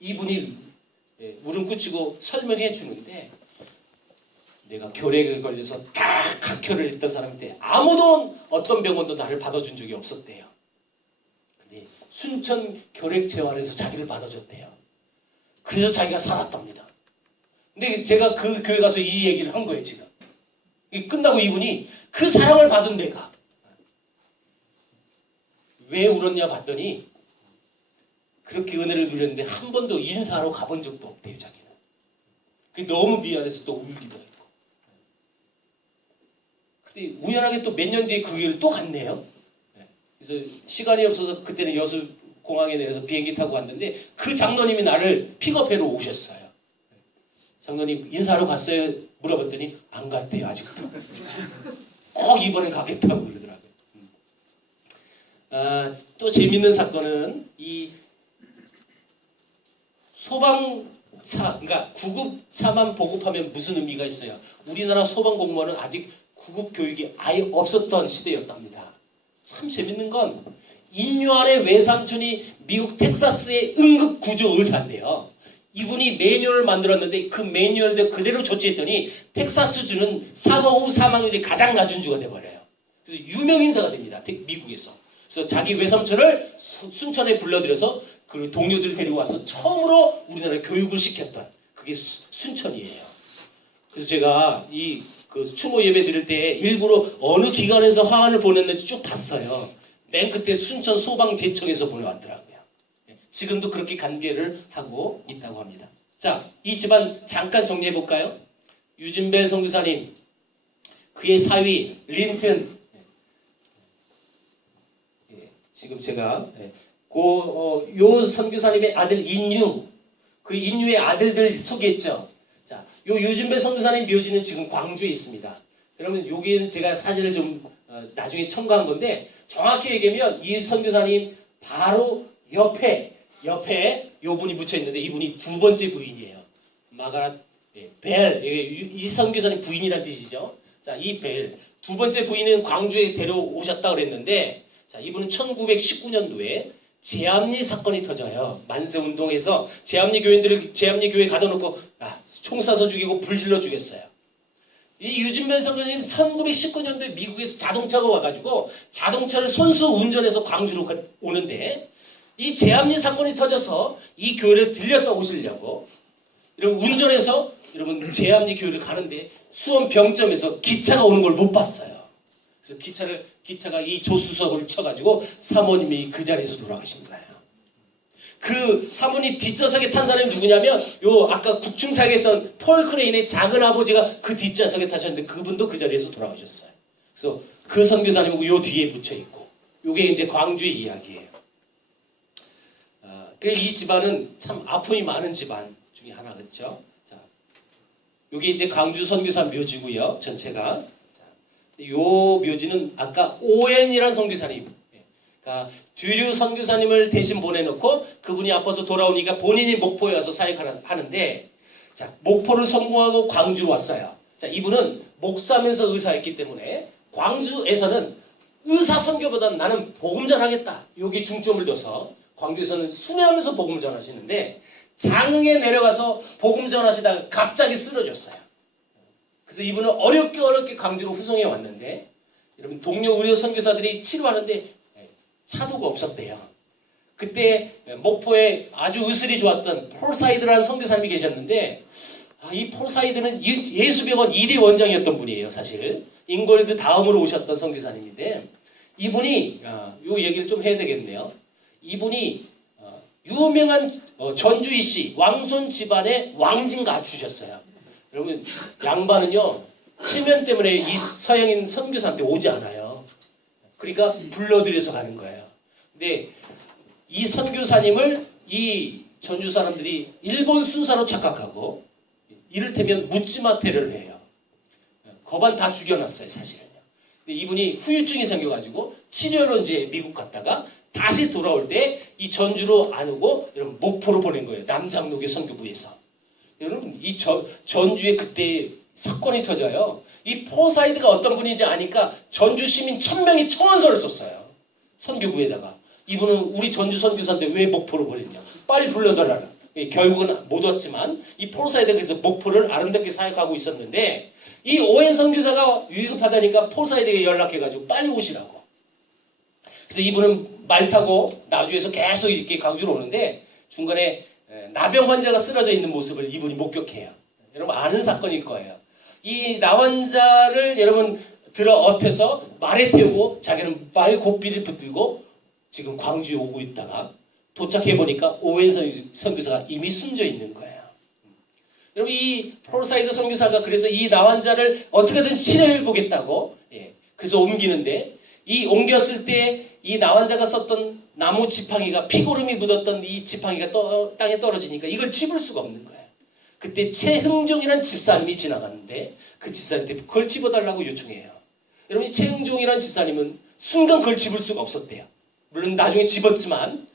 이분이 무릎 꿇치고 설명해 주는데 내가 결핵에 걸려서 다 각혈을 했던 사람인데 아무도 어떤 병원도 나를 받아준 적이 없었대요. 근데 순천 결핵재활에서 자기를 받아줬대요. 그래서 자기가 살았답니다. 근데 제가 그 교회 가서 이 얘기를 한 거예요, 지금. 끝나고 이분이 그 사랑을 받은 내가 왜 울었냐 봤더니 그렇게 은혜를 누렸는데 한 번도 인사하러 가본 적도 없대요, 자기는. 그게 너무 미안해서 또 울기도 했고. 근데 우연하게 또 몇 년 뒤에 그 교회를 또 갔네요. 그래서 시간이 없어서 그때는 여수 공항에 내려서 비행기 타고 갔는데 그 장로님이 나를 픽업해러 오셨어요. 장로님 인사하러 갔어요? 물어봤더니 안 갔대요, 아직도. 꼭 이번에 가겠다고 그러더라고요. 또 재밌는 사건은 이 소방차, 그러니까 구급차만 보급하면 무슨 의미가 있어요? 우리나라 소방 공무원은 아직 구급 교육이 아예 없었던 시대였답니다. 참 재밌는 건 인류안의 외삼촌이 미국 텍사스의 응급구조 의사인데요. 이분이 매뉴얼을 만들었는데 그 매뉴얼대로 그대로 조치했더니 텍사스주는 사고 후 사망률이 가장 낮은 주가 돼버려요. 그래서 유명 인사가 됩니다, 미국에서. 그래서 자기 외삼촌을 순천에 불러들여서 그 동료들 데리고 와서 처음으로 우리나라에 교육을 시켰던 그게 순천이에요. 그래서 제가 이 그 추모 예배 드릴 때 일부러 어느 기관에서 화환을 보냈는지 쭉 봤어요. 맨 끝에 순천 소방제청에서 보내왔더라고요. 지금도 그렇게 관계를 하고 있다고 합니다. 자, 이 집안 잠깐 정리해 볼까요? 유진벨 선교사님, 그의 사위 린튼, 지금 제가 요 선교사님의 아들 인유, 그 인유의 아들들 소개했죠. 자, 요 유진배 선교사님 묘지는 지금 광주에 있습니다. 여러분 여기는 제가 사진을 좀 나중에 첨가한 건데 정확히 얘기하면 이 선교사님 바로 옆에 요 분이 묻혀 있는데 이분이 두 번째 부인이에요. 마가라 벨, 이 선교사님 부인이란 뜻이죠. 자, 이 벨 두 번째 부인은 광주에 데려오셨다 그랬는데, 자, 이분은 1919년도에 제암리 사건이 터져요. 만세운동에서 제암리 교인들을 제암리 교회에 가둬놓고 총 쏴서 죽이고 불질러 죽였어요. 이 유진변 선교사님 1919년도에 미국에서 자동차가 와가지고 자동차를 손수 운전해서 광주로 오는데 이 제암리 사건이 터져서 이 교회를 들렸다 오시려고 여러분 운전해서 여러분 제암리 교회를 가는데 수원 병점에서 기차가 오는 걸 못 봤어요. 그래서 기차가 이 조수석을 쳐가지고 사모님이 그 자리에서 돌아가신 거예요. 그 사모님 뒷좌석에 탄 사람이 누구냐면 요 아까 국충사역에 했던 폴 크레인의 작은 아버지가 그 뒷좌석에 타셨는데 그분도 그 자리에서 돌아가셨어요. 그래서 그 선교사님하고 요 뒤에 묻혀 있고 요게 이제 광주의 이야기예요. 이 집안은 참 아픔이 많은 집안 중에 하나겠죠. 자, 요게 이제 광주 선교사 묘지고요. 전체가. 요 묘지는 아까 오엔이란 선교사님, 그러니까 뒤류 선교사님을 대신 보내놓고 그분이 아파서 돌아오니까 본인이 목포에 와서 사역하는데, 자, 목포를 성공하고 광주 왔어요. 자, 이분은 목사면서 의사였기 때문에 광주에서는 의사 선교보다는 나는 복음 전하겠다, 여기 중점을 둬서 광주에서는 순회하면서 복음 전하시는데 장흥에 내려가서 복음 전하시다가 갑자기 쓰러졌어요. 그래서 이분은 어렵게 광주로 후송해 왔는데 여러분 동료 의료 선교사들이 치료하는데 차도가 없었대요. 그때 목포에 아주 의술이 좋았던 폴사이드라는 선교사님이 계셨는데 이 폴사이드는 예수병원 1위 원장이었던 분이에요. 사실 잉골드 다음으로 오셨던 선교사님인데 이분이 요 얘기를 좀 해야 되겠네요. 이분이 유명한 전주이 씨 왕손 집안의 왕진 가주셨어요. 여러분 양반은요 체면 때문에 이 서양인 선교사한테 오지 않아요. 그러니까 불러들여서 가는 거예요. 근데 이 선교사님을 이 전주 사람들이 일본 순사로 착각하고 이를테면 묻지마태를 해요. 거반 다 죽여놨어요, 사실은요. 근데 이분이 후유증이 생겨가지고 치료로 이제 미국 갔다가 다시 돌아올 때 이 전주로 안 오고 여러분 목포로 보낸 거예요. 남장로교 선교부에서. 여러분 이 전주에 그때 사건이 터져요. 이 포사이드가 어떤 분인지 아니까 전주 시민 1000명이 청원서를 썼어요. 선교부에다가. 이분은 우리 전주 선교사인데 왜 목포로 보냈냐. 빨리 불러달라는. 결국은 못 왔지만 이 폴사이드가 그래서 목포를 아름답게 사역하고 있었는데 이 오웬 선교사가 위급하다니까 폴사이드에 연락해가지고 빨리 오시라고. 그래서 이분은 말 타고 나주에서 계속 이렇게 광주로 오는데 중간에 나병 환자가 쓰러져 있는 모습을 이분이 목격해요. 여러분 아는 사건일 거예요. 이 나환자를 여러분 들어 엎혀서 말에 태우고 자기는 말 고삐를 붙들고 지금 광주에 오고 있다가 도착해 보니까 오웬 선교사가 이미 숨져 있는 거예요. 여러분 이 폴사이드 선교사가 그래서 이 나환자를 어떻게든 치료해 보겠다고 그래서 옮기는데 이 옮겼을 때 이 나환자가 썼던 나무 지팡이가 피고름이 묻었던 이 지팡이가 땅에 떨어지니까 이걸 집을 수가 없는 거예요. 그때 최흥종이라는 집사님이 지나갔는데 그 집사님한테 그걸 집어달라고 요청해요. 여러분 이 최흥종이라는 집사님은 순간 그걸 집을 수가 없었대요. 물론 나중에 집었지만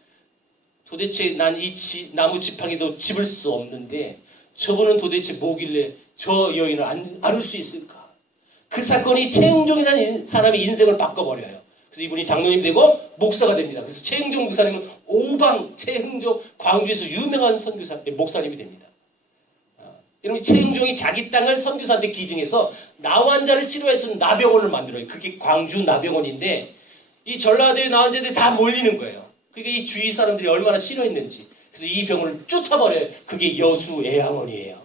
도대체 난 이 나무 지팡이도 집을 수 없는데 저분은 도대체 뭐길래 저 여인을 안을 수 있을까? 그 사건이 최흥종이라는 사람의 인생을 바꿔버려요. 그래서 이분이 장로님 되고 목사가 됩니다. 그래서 최흥종 목사님은 오방 최흥종 광주에서 유명한 선교사 목사님이 됩니다. 여러분 최흥종이 자기 땅을 선교사한테 기증해서 나환자를 치료할 수 있는 나병원을 만들어요. 그게 광주 나병원인데 이 전라도의 나환자들이 다 몰리는 거예요. 그러니까 이 주위 사람들이 얼마나 싫어했는지. 그래서 이 병원을 쫓아버려요. 그게 여수애양원이에요.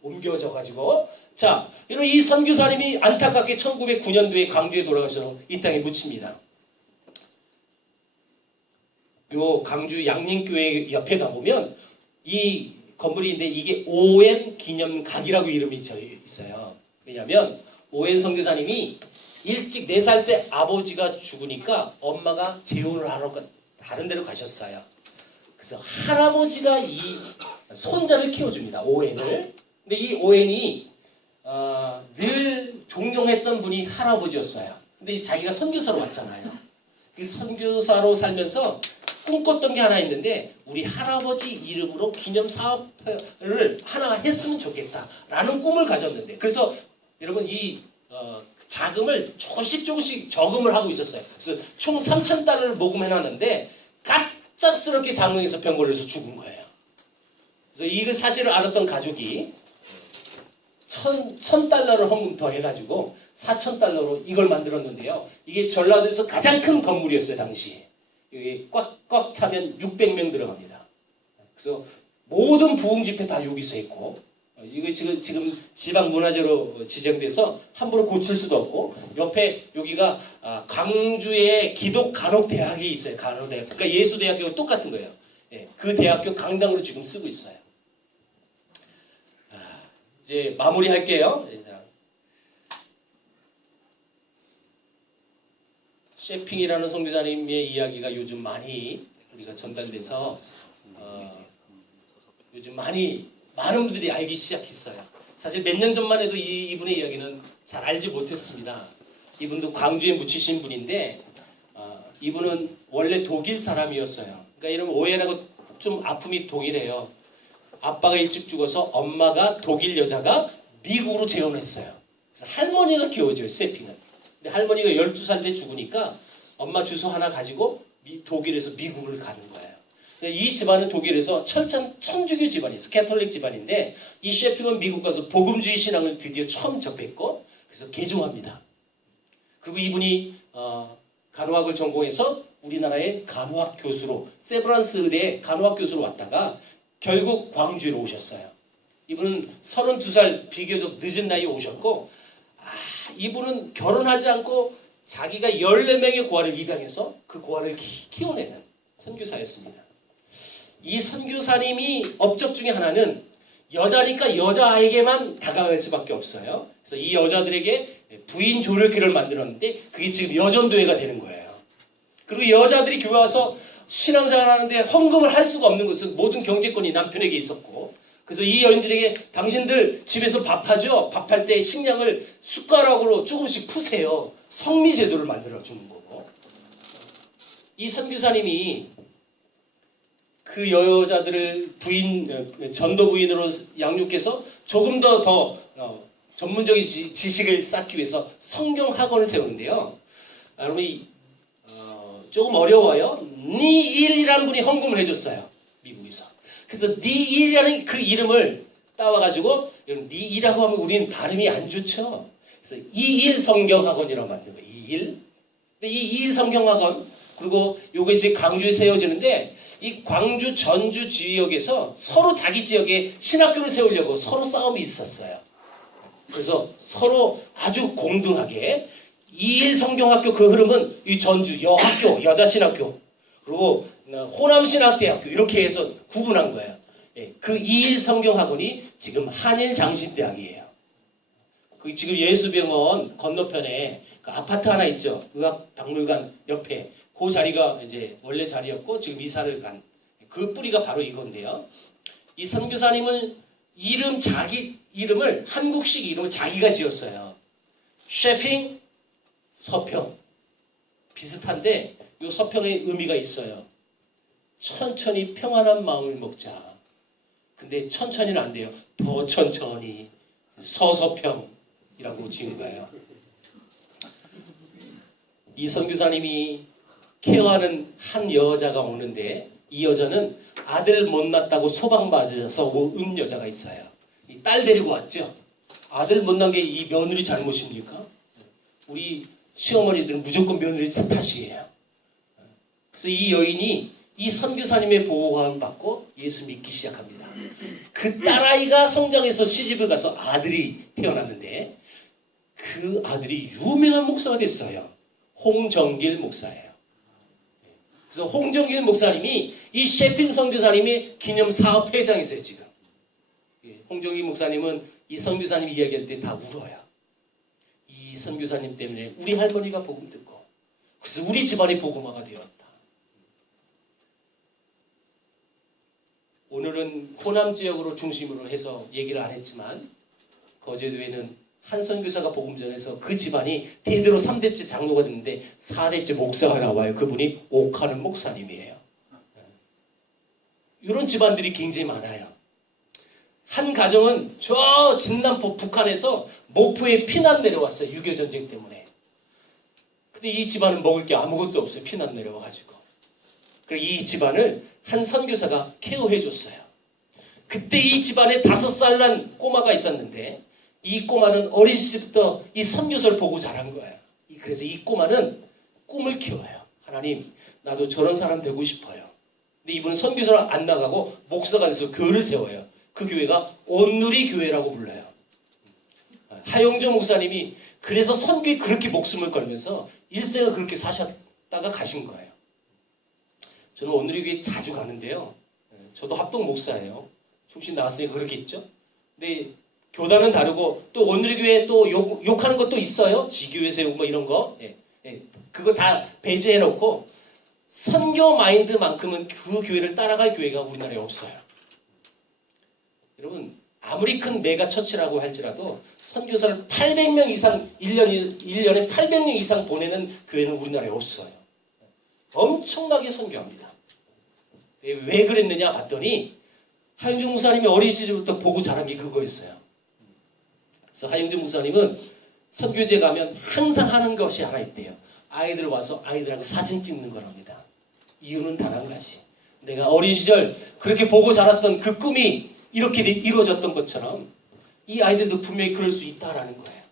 옮겨져가지고. 자, 여러분 이 선교사님이 안타깝게 1909년도에 광주에 돌아가셔서 이 땅에 묻힙니다. 요 광주 양림교회 옆에 가보면 이 건물인데 이게 오웬 기념각이라고 이름이 있어요. 왜냐하면 오웬 선교사님이 일찍 4살 때 아버지가 죽으니까 엄마가 재혼을 하러 다른 데로 가셨어요. 그래서 할아버지가 이 손자를 키워줍니다. 오웬을. 근데 이 오웬이 늘 존경했던 분이 할아버지였어요. 근데 자기가 선교사로 왔잖아요. 그 선교사로 살면서 꿈꿨던 게 하나 있는데 우리 할아버지 이름으로 기념 사업을 하나 했으면 좋겠다라는 꿈을 가졌는데 그래서 여러분 이 자금을 조금씩 저금을 하고 있었어요. 그래서 총 3,000달러를 모금해놨는데 갑작스럽게 장롱에서 병 걸려서 죽은 거예요. 그래서 이 사실을 알았던 가족이 1,000달러를 헌금 더 해가지고 4,000달러로 이걸 만들었는데요. 이게 전라도에서 가장 큰 건물이었어요 당시에. 여기 꽉꽉 차면 600명 들어갑니다. 그래서 모든 부흥 집회 다 여기서 했고 이거 지금 지방 문화재로 지정돼서 함부로 고칠 수도 없고 옆에 여기가 광주에 기독 간혹대학이 있어요. 간혹대학. 그러니까 예수대학교가 똑같은 거예요. 그 대학교 강당으로 지금 쓰고 있어요. 이제 마무리할게요. 셰핑이라는 선교사님의 이야기가 요즘 많이 우리가 전달돼서 요즘 많은 분들이 알기 시작했어요. 사실 몇 년 전만 해도 이분의 이야기는 잘 알지 못했습니다. 이분도 광주에 묻히신 분인데 이분은 원래 독일 사람이었어요. 그러니까 이런 오해라고 좀 아픔이 동일해요. 아빠가 일찍 죽어서 엄마가 독일 여자가 미국으로 재혼했어요. 그래서 할머니가 키워줘요. 셰핑은. 근데 할머니가 12살 때 죽으니까 엄마 주소 하나 가지고 독일에서 미국을 가는 거예요. 이 집안은 독일에서 천주교 집안이에요. 캐톨릭 집안인데 이 셰핑은 미국 가서 복음주의 신앙을 드디어 처음 접했고 그래서 개종합니다. 그리고 이분이 간호학을 전공해서 우리나라의 간호학 교수로 세브란스 의대의 간호학 교수로 왔다가 결국 광주로 오셨어요. 이분은 32살 비교적 늦은 나이에 오셨고 이분은 결혼하지 않고 자기가 14명의 고아를 입양해서 그 고아를 키워내는 선교사였습니다. 이 선교사님이 업적 중에 하나는 여자니까 여자아이에게만 다가갈 수밖에 없어요. 그래서 이 여자들에게 부인 조력회를 만들었는데 그게 지금 여전도회가 되는 거예요. 그리고 여자들이 교회 와서 신앙생활 하는데 헌금을 할 수가 없는 것은 모든 경제권이 남편에게 있었고 그래서 이 여인들에게 당신들 집에서 밥하죠? 밥할 때 식량을 숟가락으로 조금씩 푸세요. 성미제도를 만들어주는 거고 이 선교사님이 그 여자들을 전도 부인으로 양육해서 조금 더 전문적인 지식을 쌓기 위해서 성경 학원을 세우는데요. 여러분 조금 어려워요. 니일이라는 분이 헌금을 해줬어요. 미국에서. 그래서 니일이라는 그 이름을 따와가지고 니일이라고 하면 우리는 발음이 안 좋죠. 그래서 이일 성경학원이라고 만든 거예요. 이일. 이 이일 성경학원 그리고 요거 이제 광주에 세워지는데 이 광주 전주 지역에서 서로 자기 지역에 신학교를 세우려고 서로 싸움이 있었어요. 그래서 서로 아주 공등하게 이일 성경학교 그 흐름은 이 전주 여학교 여자신학교 그리고 호남신학대학교 이렇게 해서 구분한 거예요. 그 이일 성경학원이 지금 한일장신대학이에요. 그 지금 예수병원 건너편에 그 아파트 하나 있죠. 의학박물관 옆에 그 자리가 이제 원래 자리였고 지금 이사를 간 그 뿌리가 바로 이건데요. 이 선교사님은 자기 이름을 한국식 이름을 자기가 지었어요. 셰핑 서평 비슷한데 이 서평의 의미가 있어요. 천천히 평안한 마음을 먹자. 근데 천천히는 안 돼요. 더 천천히 서서평이라고 지은 거예요. 이 선교사님이 케어하는 한 여자가 오는데 이 여자는 아들 못 낳았다고 소방맞아서 온 여자가 있어요. 이 딸 데리고 왔죠. 아들 못 낳은 게 이 며느리 잘못입니까? 우리 시어머니들은 무조건 며느리 탓이에요. 그래서 이 여인이 이 선교사님의 보호함을 받고 예수 믿기 시작합니다. 그 딸아이가 성장해서 시집을 가서 아들이 태어났는데 그 아들이 유명한 목사가 됐어요. 홍정길 목사예요. 그래서 홍정길 목사님이 이 셰핀 선교사님의 기념 사업 회장이세요 지금. 홍정길 목사님은 이 선교사님 이야기할 때 다 울어요. 이 선교사님 때문에 우리 할머니가 복음 듣고 그래서 우리 집안이 복음화가 되었다. 오늘은 호남 지역으로 중심으로 해서 얘기를 안 했지만 거제도에는 한 선교사가 복음 전해서 그 집안이 대대로 3대째 장로가 됐는데 4대째 목사가 나와요. 그분이 옥하는 목사님이에요. 이런 집안들이 굉장히 많아요. 한 가정은 저 진남포 북한에서 목포에 피난 내려왔어요. 6.25 전쟁 때문에. 근데 이 집안은 먹을 게 아무것도 없어요. 피난 내려와가지고. 그래서 이 집안을 한 선교사가 케어해 줬어요. 그때 이 집안에 5살 난 꼬마가 있었는데 이 꼬마는 어린 시절부터 이 선교사를 보고 자란 거예요. 그래서 이 꼬마는 꿈을 키워요. 하나님, 나도 저런 사람 되고 싶어요. 근데 이분은 선교사를 안 나가고 목사가 돼서 교회를 세워요. 그 교회가 온누리 교회라고 불러요. 하용조 목사님이 그래서 선교에 그렇게 목숨을 걸면서 일생을 그렇게 사셨다가 가신 거예요. 저는 온누리 교회 자주 가는데요. 저도 합동 목사예요. 충신 나왔으니까 그렇겠죠. 근데 교단은 다르고 또 온누리교회 또 욕하는 것도 있어요. 지교회 세우고 뭐 이런 거. 그거 다 배제해놓고 선교 마인드만큼은 그 교회를 따라갈 교회가 우리나라에 없어요. 여러분 아무리 큰 메가 처치라고 할지라도 선교사를 800명 이상 1년에 800명 이상 보내는 교회는 우리나라에 없어요. 엄청나게 선교합니다. 왜 그랬느냐 봤더니 하용준 목사님이 어린 시절부터 보고 자란 게 그거였어요. 그래서 하용준 목사님은 선교제 가면 항상 하는 것이 하나 있대요. 아이들 와서 아이들하고 사진 찍는 거랍니다. 이유는 단 한 가지. 내가 어린 시절 그렇게 보고 자랐던 그 꿈이 이렇게 이루어졌던 것처럼 이 아이들도 분명히 그럴 수 있다라는 거예요.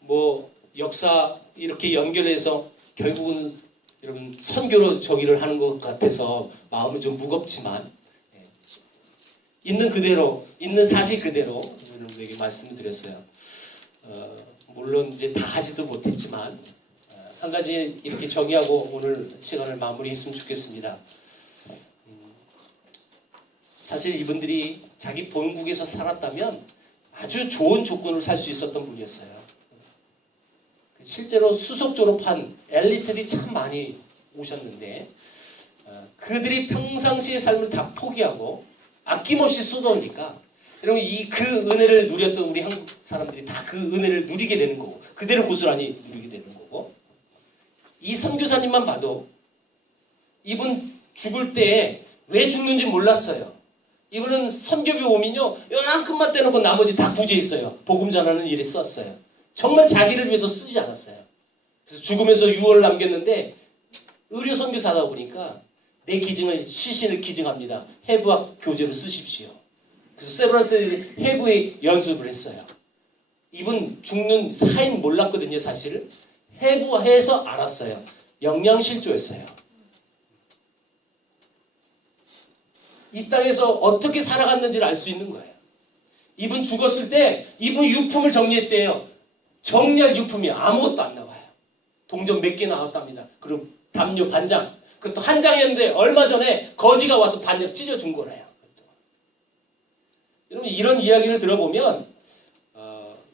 뭐 역사 이렇게 연결해서 결국은 여러분 선교로 저기를 하는 것 같아서 마음은 좀 무겁지만 있는 그대로 있는 사실 그대로 여러분에게 말씀을 드렸어요. 물론 이제 다 하지도 못했지만 한 가지 이렇게 정의하고 오늘 시간을 마무리했으면 좋겠습니다. 사실 이분들이 자기 본국에서 살았다면 아주 좋은 조건을 살 수 있었던 분이었어요. 실제로 수석 졸업한 엘리트들이 참 많이 오셨는데 그들이 평상시의 삶을 다 포기하고 아낌없이 쏟아오니까 여러분 그 은혜를 누렸던 우리 한국 사람들이 다 그 은혜를 누리게 되는 거고 그대로 고스란히 누리게 되는 거고 이 선교사님만 봐도 이분 죽을 때 왜 죽는지 몰랐어요. 이분은 선교비 오면요 요만큼만 떼놓고 나머지 다 구제했어요. 복음 전하는 일에 썼어요. 정말 자기를 위해서 쓰지 않았어요. 그래서 죽으면서 유언을 남겼는데 의료 선교사다 보니까 내 기증을 시신을 기증합니다. 해부학 교재로 쓰십시오. 그래서 세브란스 해부의 연습을 했어요. 이분 죽는 사인 몰랐거든요, 사실. 해부해서 알았어요. 영양실조였어요. 이 땅에서 어떻게 살아갔는지를 알 수 있는 거예요. 이분 죽었을 때 이분 유품을 정리했대요. 정리할 유품이 아무것도 안 나와요. 동전 몇 개 나왔답니다. 그리고 담요 반장. 그것도 한 장이었는데 얼마 전에 거지가 와서 반장 찢어준 거래요. 여러분 이런 이야기를 들어보면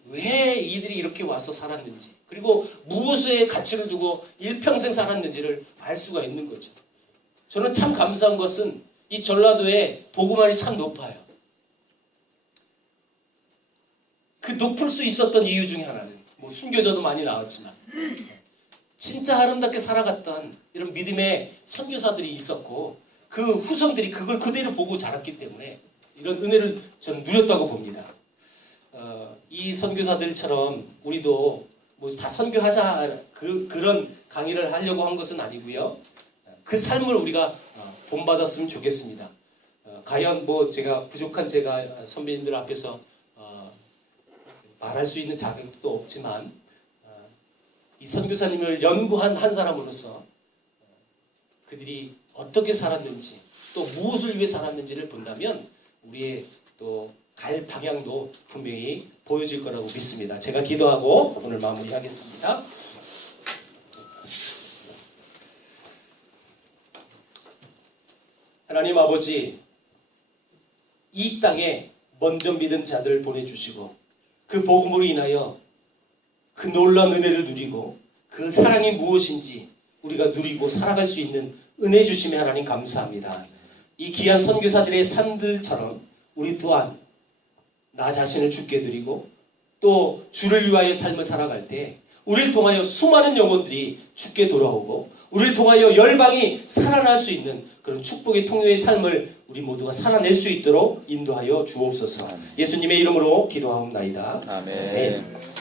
왜 이들이 이렇게 와서 살았는지 그리고 무엇에 가치를 두고 일평생 살았는지를 알 수가 있는 거죠. 저는 참 감사한 것은 이 전라도의 복음화율이 참 높아요. 그 높을 수 있었던 이유 중에 하나는 뭐 순교자도 많이 나왔지만 진짜 아름답게 살아갔던 이런 믿음의 선교사들이 있었고 그 후손들이 그걸 그대로 보고 자랐기 때문에 이런 은혜를 저는 누렸다고 봅니다. 이 선교사들처럼 우리도 뭐 다 선교하자 그런 강의를 하려고 한 것은 아니고요. 그 삶을 우리가 본받았으면 좋겠습니다. 과연 뭐 제가 부족한 제가 선배님들 앞에서 말할 수 있는 자격도 없지만 이 선교사님을 연구한 한 사람으로서 그들이 어떻게 살았는지 또 무엇을 위해 살았는지를 본다면 우리의 또 갈 방향도 분명히 보여질 거라고 믿습니다. 제가 기도하고 오늘 마무리하겠습니다. 하나님 아버지, 이 땅에 먼저 믿은 자들을 보내주시고 그 복음으로 인하여 그 놀라운 은혜를 누리고 그 사랑이 무엇인지 우리가 누리고 살아갈 수 있는 은혜 주심에 하나님 감사합니다. 이 귀한 선교사들의 삶들처럼 우리 또한 나 자신을 주께 드리고 또 주를 위하여 삶을 살아갈 때 우리를 통하여 수많은 영혼들이 주께 돌아오고 우리를 통하여 열방이 살아날 수 있는 그런 축복의 통로의 삶을 우리 모두가 살아낼 수 있도록 인도하여 주옵소서. 예수님의 이름으로 기도하옵나이다. 아멘.